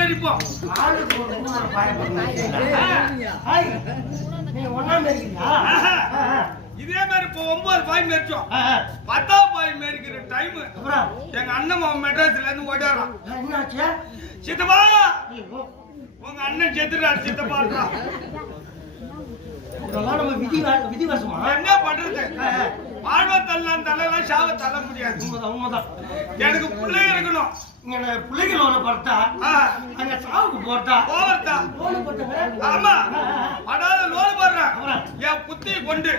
மெரிப்போம். இதே மாதிரி இப்போ 9 பாய் மெரிச்சோம். 10ஆம் பாய் மெரிக்கிற டைம் எங்க அண்ணன் மெட்ராஸ்ல இருந்து ஓடிறான். சித்தப்பா உங்க அண்ணன் செத்துறாரு சித்தப்பா. என்ன பண்றது? வாழ்வ தள்ளலாம் தள்ளலாம் சாவ தள்ள முடியாது. எனக்கு பிள்ளை இருக்கணும். பிள்ளைகளோட பார்த்தா அங்க சாவுக்கு போட்டா போவர்த்தா. ஆமா அடாத லோடு போடுறேன். என் புத்தியை கொண்டு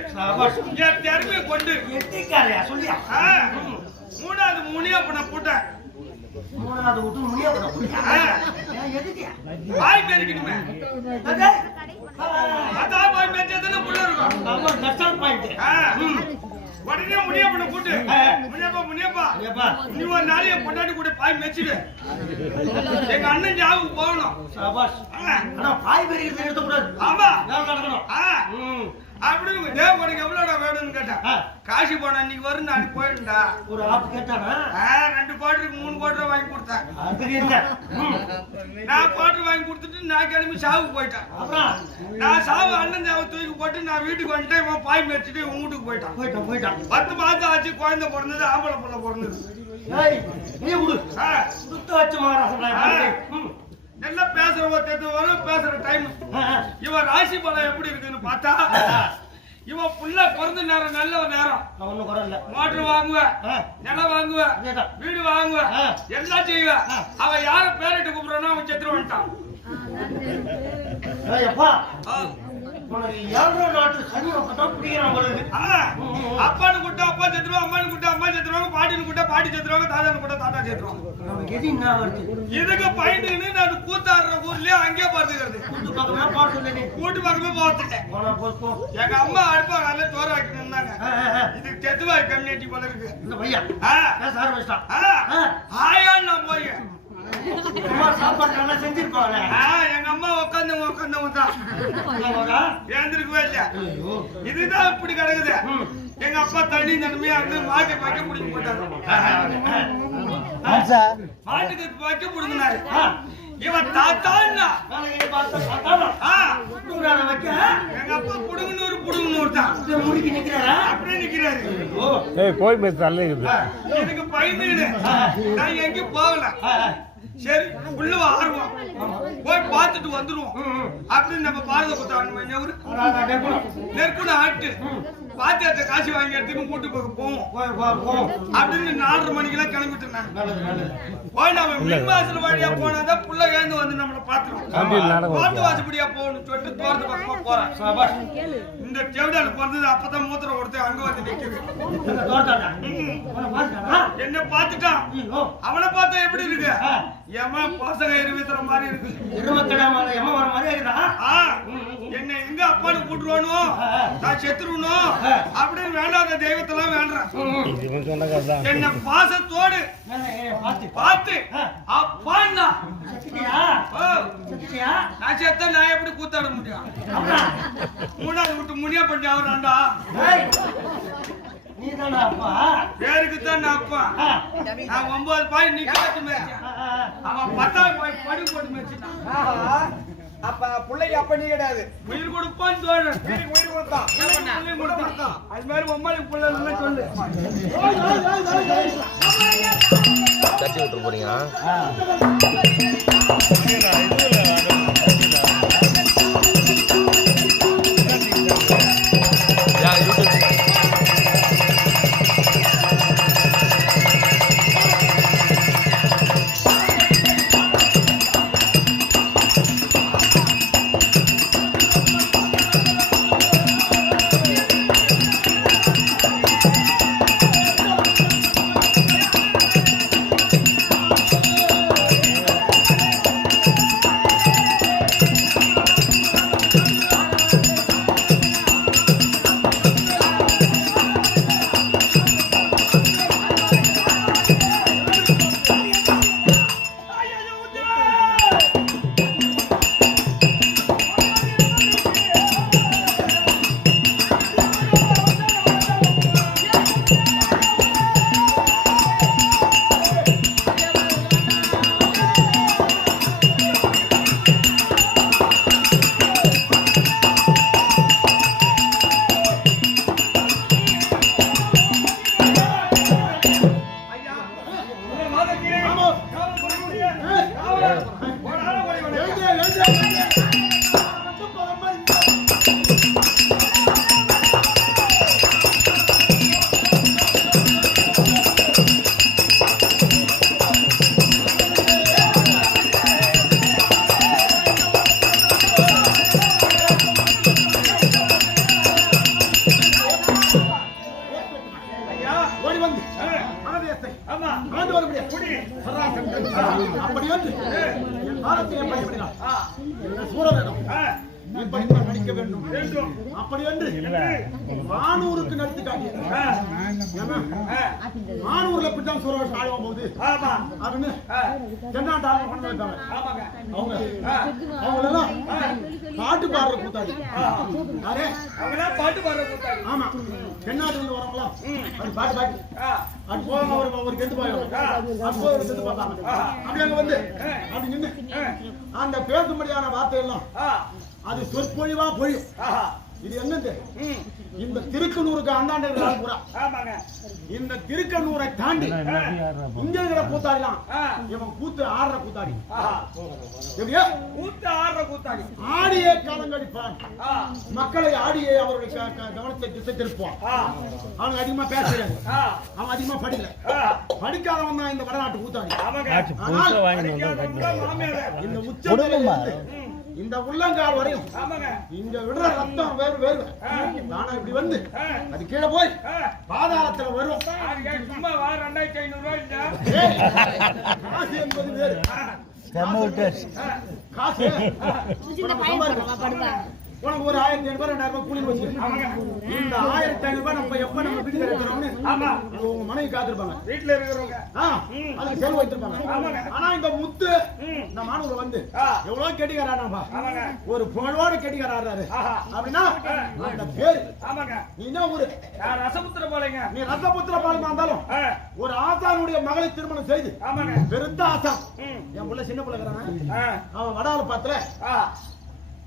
என் திறமையை கொண்டு எத்திக்காரையா சொல்லியா 3வது முனியப்பனை போட்டேன். 3வது விட்டு முனியப்பனை போட்டேன். எதுக்கியா பாய் மெரிக்கணுமே. 10ஆம் பாய் மெரிச்சதுன்னு புள்ள இருக்கும். கஷ்டம் பாயிண்ட். உடனே முனியப்பனை போட்டு முனியப்பா நீ ஒரு நாளைய பொண்டாட்டி கூட பாய் மெச்சிடு. எங்க அண்ணன் ஜாவுக்கு போகணும். பாய் பெருகிறது எடுத்துக்கூடாது. ஆமா நடக்கணும். அப்படின்னு உனக்கு எவ்வளோடா வேணும்னு கேட்டேன். காசி போன அன்னைக்கு வரும் நான் போயிடுண்டா. ஒரு ஆப்பு கேட்டானா 2 குவார்டருக்கு 3 குவார்டர் வாங்கி கொடுத்தேன். நான் குவார்டர் வாங்கி கொடுத்துட்டு நான் கிளம்பி சாவுக்கு போயிட்டேன். நான் சாவு அண்ணன் தேவை தூக்கி போட்டு நான் வீட்டுக்கு வந்துட்டேன். இவன் பாய் மெரிச்சிட்டு உன் வீட்டுக்கு போயிட்டான். 10 மாசம் ஆச்சு. குழந்தை பிறந்தது. ஆம்பளை பிள்ளை பிறந்தது. நல்லா பேசுற டைம். இவன் ராசி பலம் எப்படி இருக்குன்னு பார்த்தா இவன் புள்ள பிறந்த நேரம் நல்ல நேரம். மோட்டர் வாங்குவேன், நிலம் வாங்குவேன், வீடு வாங்குவேன், எல்லாம் செய்வேன். அவன் யார பேரிட்டு கூப்பிடுறானோ அவன் செத்துரு வந்துட்டான். அப்பானு கூட்ட அப்பா செத்துருவாங்க, அம்மானு கூட்ட அம்மா செத்துருவாங்க, பாட்டின்னு கூட்ட பாட்டி செத்துருவாங்க, தாத்தானு கூட்ட தாத்தா செத்துருவாங்க. இதுக்கு பயந்துன்னு நான் கூத்தாடுற ஊர்லயே அங்கேயே பார்த்துக்கிறது. கூட்டு பக்கமே பார்த்துட்டேன். எங்க அம்மா அடுப்பாங்க அதுல சோறு ஆக்கிட்டு இருந்தாங்க. இது செத்துவாய் கம்யூனிட்டி போல இருக்கு. ஆயான்னு நான் போய் செஞ்சிருப்பாங்க. எங்க அம்மா உட்காந்தவங்க தான் ஏந்திருக்கவே இல்ல. இதுதான் இப்படி கிடக்குது. எங்க அப்பா தண்ணி தனிமையா இருந்து மாட்டு வைக்க பிடிக்க போட்டாரு. மாட்டுக்கு வைக்க பிடிங்கினாரு. இவன் தாத்தான்னா எங்க அப்பா புடுங்கனூர் தான் அப்படியே நிக்கிறாரு. போய் பேச எனக்கு பயந்துடு. நான் எங்கேயும் போகல. சரி உள்ள ஆர்வம் போய் பார்த்துட்டு வந்துருவோம் அப்படின்னு நம்ம பாரத குத்தாங்க நெருக்குன்னு ஆட்டு பாத்தியாத்த காசு வாங்கி எடுத்துன்னு கூட்டு போவோம் அப்படின்னு 4:30 மணிக்கெல்லாம் கிளம்பிட்டு இருந்தாங்க. போய் நம்ம மின் வாசல் வழியா போனாதான் புள்ள எழுந்து வந்து நம்மளை பாத்துருவோம். தோட்ட வாசப்படியா போகணும்னு சொல்லிட்டு தோட்டத்து பக்கமா போறேன். இந்த செவிடாடு பிறந்தது அப்பதான் மூத்திரம் கொடுத்து அங்க வந்து நிக்குது. என்ன பாத்துட்டான். அவனை பார்த்தா எப்படி இருக்கு? எவன் பசங்க இருவித்துற மாதிரி இருக்கு. என்ன எங்க அப்பானு கூட்டுருவானோ நான் செத்துருவனும் அப்படின்னு வேண்டாத தெய்வத்தெல்லாம் வேண்டாம். என்ன பாசத்தோடு பார்த்து அப்பான்னா நான் செத்த நான் எப்படி கூத்தாட முடியும்? 3வது விட்டு முடியா பண்ணி அவராண்டா பேருக்குத்தான் நான் அப்பா. நான் 9 பாய் நிக்க மேய்ச்சேன். அவன் 10ஆம் பாய் படி போட்டு மேய்ச்சிட்டான். அப்ப பிள்ளைக்கு அப்ப நீ கிடையாது. உயிர் கொடுப்பான்னு தோழன் உயிர் கொடுத்தான். அது மாதிரி பொம்மாளுக்கு பிள்ளை சொல்லு. தட்டி விட்டு போறீங்க. மட்டும் என் பையன் படிக்கலாம் சூர வேணும் இப்படி நடிக்க வேண்டும் அப்படி என்று மானூருக்கு நடித்து காட்டியது மானூர்ல பிடிச்சா சூர வேஷம் ஆடுவோம் போது அப்படின்னு தென்னாட்டு ஆளுங்க கொண்டு வந்தாங்க அவங்க அவங்களெல்லாம் பாட்டு பாடுற கூத்தாடி பாட்டு பாடுற கூத்தாடி ஆமா தென்னாட்டுல இருந்து வரவங்களா அது பாட்டு பாட்டு அது போகாம ஒரு கெட்டு போயிடும் அது போய் ஒரு செத்து பார்த்தாங்க அப்படி அங்க வந்து அப்படி நின்று அந்த பேசும்படியான வார்த்தை எல்லாம் அது சொற்பொழிவா பொழியும் இது என்னது இந்த திருக்கனூருக்கு அந்தாண்டர்கள் பூரா இந்த திருக்கனூரை தாண்டி இங்க இருக்கிற கூத்தாடிலாம் இவன் கூத்து ஆடுற கூத்தாடி எப்படியா கூத்து ஆடுற கூத்தாடி ஆடியே காலங்கடிப்பான் மக்களை ஆடியே அவருடைய கவனத்தை திசை திருப்பான் அவனுக்கு அதிகமா பேச தெரியாது அவன் அதிகமா படிக்கல படிக்காதவன் தான் இந்த வடநாட்டு கூத்தாடி இந்த உச்ச இந்த உள்ளங்கால் வரையும் இங்க விடுற ரத்தம் வேறு வேறு நானா இப்படி வந்து அது கீழே போய் பாதாளத்துல வரும் சும்மா 2500 ரூபாய் காசு என்பது வேறு காசு உனக்கு ஒரு 1500 2000 கூலி வச்சு இந்த 1500 ரூபாய் நம்ம எப்ப நம்ம வீட்டுல இருக்கிறோம்னு உங்க மனைவி காத்திருப்பாங்க வீட்டுல இருக்கிறவங்க அதுக்கு செலவு வைத்திருப்பாங்க ஆனா இந்த முத்து இந்த மாணவர் வந்து எவ்வளவு கெட்டிக்காரானாப்பா ஒரு புகழோடு கெட்டிக்காராடுறாரு அப்படின்னா அந்த பேரு நீ என்ன ஊரு ரசபுத்திர பாளையங்க நீ ரசபுத்திர பாளையமா இருந்தாலும் ஒரு ஆசானுடைய மகளை திருமணம் செய்து பெருத்த ஆசான் என் புள்ள சின்ன பிள்ளை இருக்கிறான் அவன் வடால பாத்துல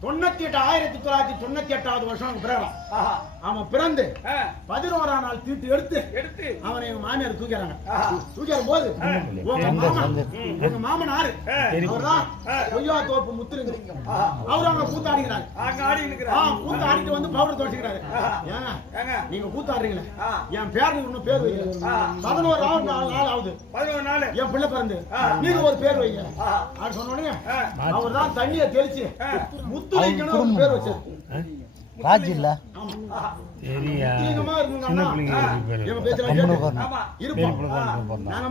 1998வது வருஷம் பிறகு அவன் பிறந்து 11ஆம் நாள் தீட்டு எடுத்து அவனை எங்க மாமியார் தூக்கிறாங்க தூக்கிற போது உங்க மாமனாரு அவர்தான் கொய்யா தோப்பு முத்துருங்க அவரு அவங்க கூத்தாடிக்கிறாரு கூத்தாடிட்டு வந்து பவுடர் தோச்சிக்கிறாரு நீங்க கூத்தாடுறீங்களே என் பேர் இன்னும் பேர் வைக்கல 11ஆம் நாள் ஆகுது 11 நாள் என் பிள்ளை பிறந்து நீங்க ஒரு பேர் வைங்க அப்படின்னு சொன்ன உடனே அவர் தான் தண்ணியை தெளிச்சு முத்துரைக்கணும் ஒரு பேர் வச்சாரு ராஜ் இல்ல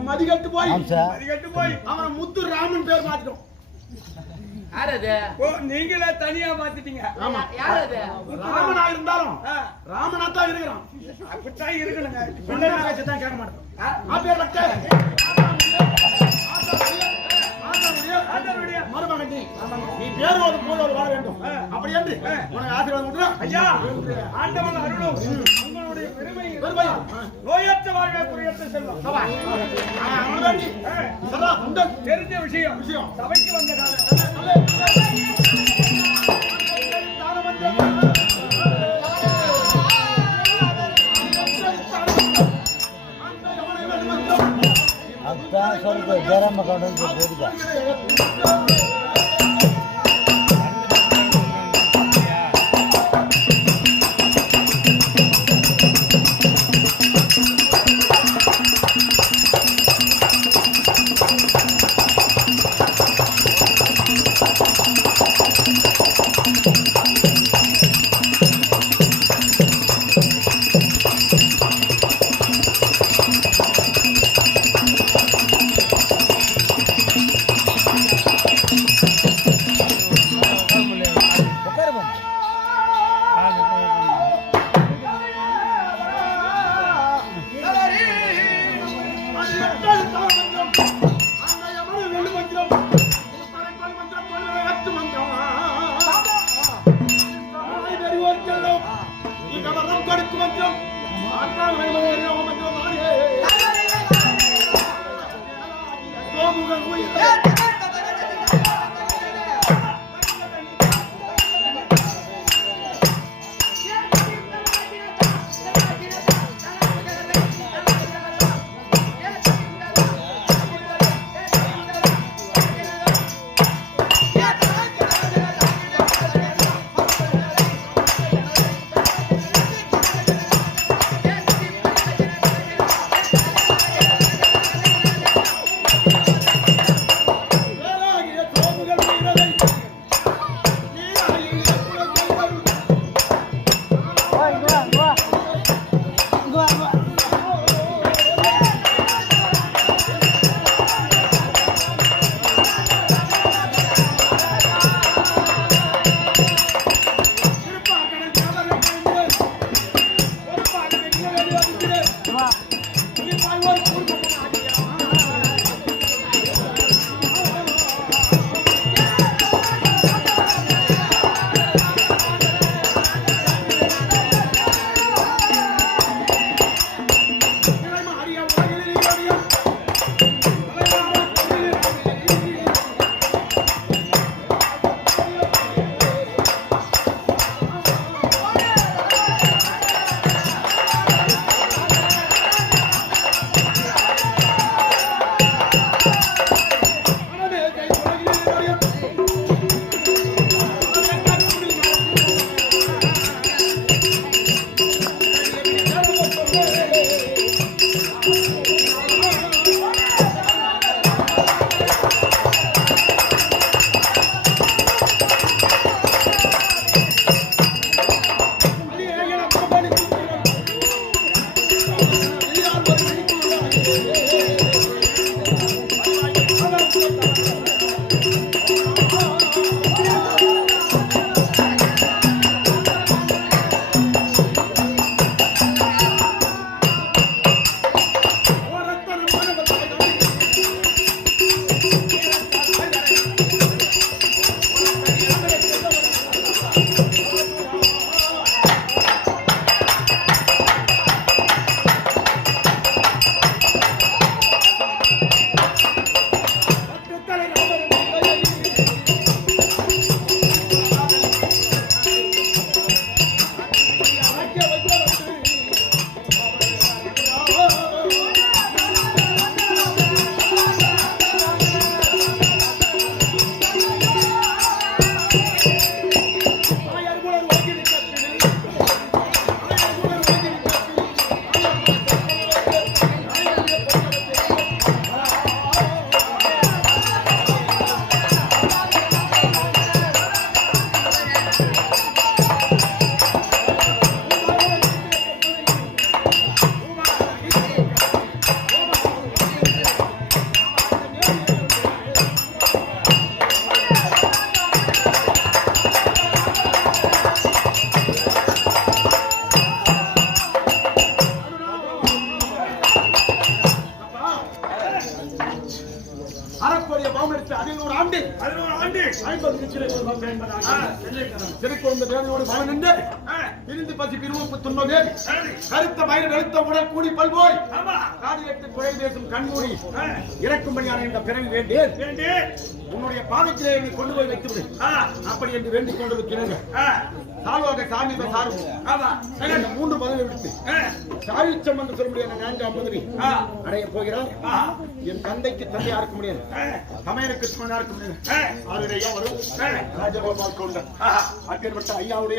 மதிகட்டு போய் அவன் முத்து ராமன் பேர் மாத்திட்டோம் நீங்களே தனியா மாத்திட்டீங்க ராமனா இருந்தாலும் ராமனா தான் இருக்கிறான் அப்படித்தான் இருக்கணுங்க தான் கேட்க மாட்டேன் மருமகன் நீ பேரோடு போதோடு வாழ வேண்டும் அப்படி என்று உனக்கு ஆசீர்வாதம் ஐயா ஆண்டவன் அருளும் உங்களுடைய பெருமை நோயற்ற வாழ்க்கை குறியற்ற செல்வம் தெரிஞ்ச விஷயம் சபைக்கு வந்த காலம் அதான் சொல்றது ஜெரம் அக்கௌண்ட் போடுதா 50 நிச்சயம் ஒரு பக்கம் திருக்குழந்தை தேவையோடு மகன் நின்று இருந்து பசி பிரிவு துன்பம் வேறு கருத்த மயில் வெளுத்த உடல் கூடி பல்போய் காது எட்டு குழல் பேசும் கண்மூடி இறக்கும்படியான இந்த பிறவி வேண்டேன் உன்னுடைய பாதத்திலே என்னை கொண்டு போய் வைத்து விடு அப்படி என்று வேண்டிக் கொண்டிருக்கிறேன் சால்வாக சாமி சார்பு 3 பதவி எடுத்து சாயுச்சம் என்று சொல்ல முடியாது 4ஆம் பதவி அடைய போகிறார் என் தந்தைக்கு தந்தையா இருக்க முடியாது சமையலுக்கு இருக்க முடியாது 6 ஐயா வரும் ராஜகோபால் கவுண்டர் அப்பேற்பட்ட ஐயாவுடைய